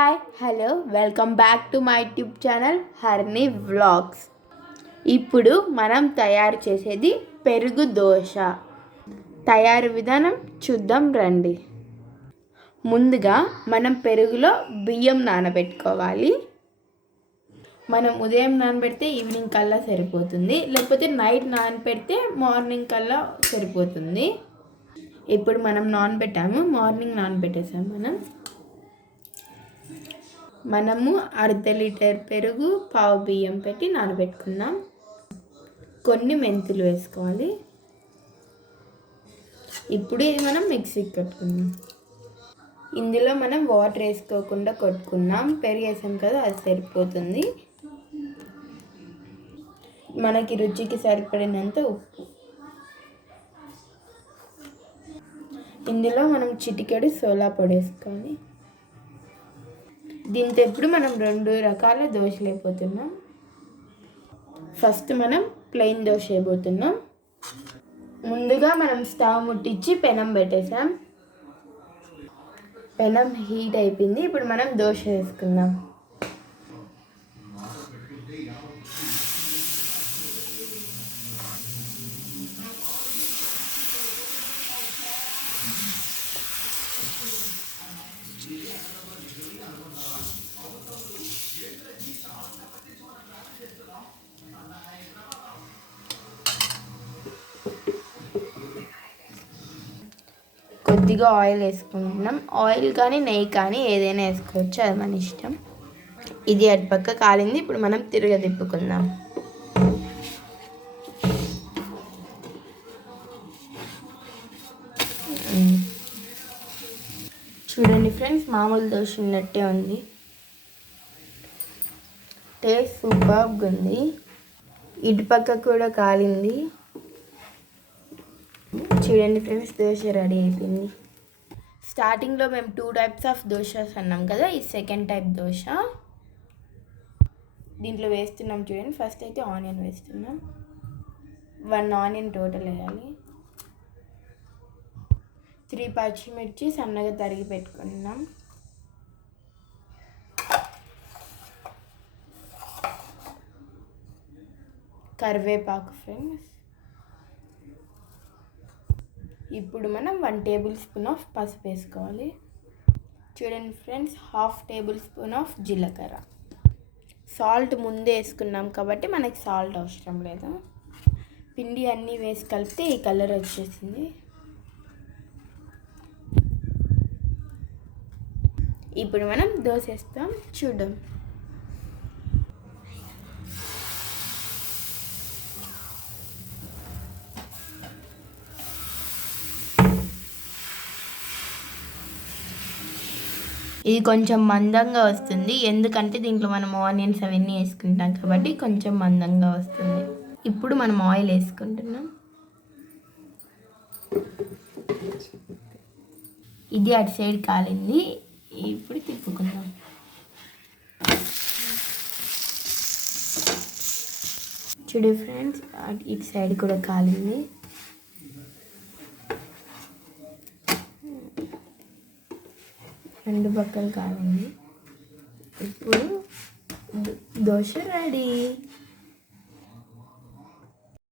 Hi hello welcome back to my YouTube channel Harni vlogs. ఇప్పుడు మనం తయారు చేసేది పెరుగు దోశ. తయారు విధానం చూద్దాం రండి. ముందుగా మనం పెరుగులో బియ్యం నానబెట్టుకోవాలి. మనం ఉదయం నానబెడితే ఈవినింగ్ కల్లా సరిపోతుంది, లేకపోతే నైట్ నానబెడితే మార్నింగ్ కల్లా సరిపోతుంది. ఇప్పుడు మనం నానబెట్టాము, మార్నింగ్ నానబెట్టేసాము. మనము అర్ధ లీటర్ పెరుగు పావు బియ్యం పెట్టి నానబెట్టుకున్నాం. కొన్ని మెంతులు వేసుకోవాలి. ఇప్పుడు ఇది మనం మిక్సీకి కట్టుకున్నాం. ఇందులో మనం వాటర్ వేసుకోకుండా కొట్టుకున్నాం. పెరుగు వేసాం కదా, అది సరిపోతుంది. మనకి రుచికి సరిపడినంత ఉప్పు. ఇందులో మనం చిటికెడు సోలా పొడి వేసుకోవాలి. దీంతో ఇప్పుడు మనం 2 రకాల దోశలు అయిపోతున్నాం. ఫస్ట్ మనం ప్లెయిన్ దోశ అయిపోతున్నాం. ముందుగా మనం స్టవ్ ముట్టించి పెనం పెట్టేసాం. పెనం హీట్ అయిపోయింది. ఇప్పుడు మనం దోశ వేసుకుందాం. కొద్దిగా ఆయిల్ వేసుకుంటున్నాం. ఆయిల్ కానీ నెయ్యి కానీ ఏదైనా వేసుకోవచ్చు, అది మన ఇష్టం. ఇది అటుపక్క కాలింది. ఇప్పుడు మనం తిప్పుకుందాం. చూడండి ఫ్రెండ్స్, మామూలు దోశ ఉన్నట్టే ఉంది. టేస్ట్ సూపర్గా ఉంది. ఇటుపక్క కూడా కాలింది. చూడండి ఫ్రెండ్స్, దోశ రెడీ అయిపోయింది. స్టార్టింగ్లో మేము 2 టైప్స్ ఆఫ్ దోశస్ అన్నాం కదా, ఈ సెకండ్ టైప్ దోశ. దీంట్లో వేస్తున్నాం చూడండి. ఫస్ట్ అయితే ఆనియన్ వేస్తున్నాం. 1 ఆనియన్ టోటల్ వేయాలి. 3 పచ్చిమిర్చి సన్నగా తరిగి పెట్టుకున్నాం. కరివేపాకు ఫ్రెండ్స్. ఇప్పుడు మనం 1 టేబుల్ స్పూన్ ఆఫ్ పసుపు వేసుకోవాలి. చూడండి ఫ్రెండ్స్, 1/2 టేబుల్ స్పూన్ ఆఫ్ జీలకర్ర. సాల్ట్ ముందే వేసుకున్నాం కాబట్టి మనకి సాల్ట్ అవసరం లేదు. పిండి అన్నీ వేసి కలిపితే ఈ కలర్ వచ్చేసింది. ఇప్పుడు మనం దోశ వేస్తాం, చూద్దాం. ఇది కొంచెం మందంగా వస్తుంది, ఎందుకంటే దీంట్లో మనం ఆనియన్స్ అవన్నీ వేసుకుంటాం కాబట్టి కొంచెం మందంగా వస్తుంది. ఇప్పుడు మనం ఆయిల్ వేసుకుంటున్నాం. ఇది అటు సైడ్ కాలింది. ఇప్పుడు తిప్పుకుందాం. చూడు ఫ్రెండ్స్, ఇటు సైడ్ కూడా కాలింది. రెండు పక్కలు కాలింది. ఇప్పుడు దోశ రెడీ.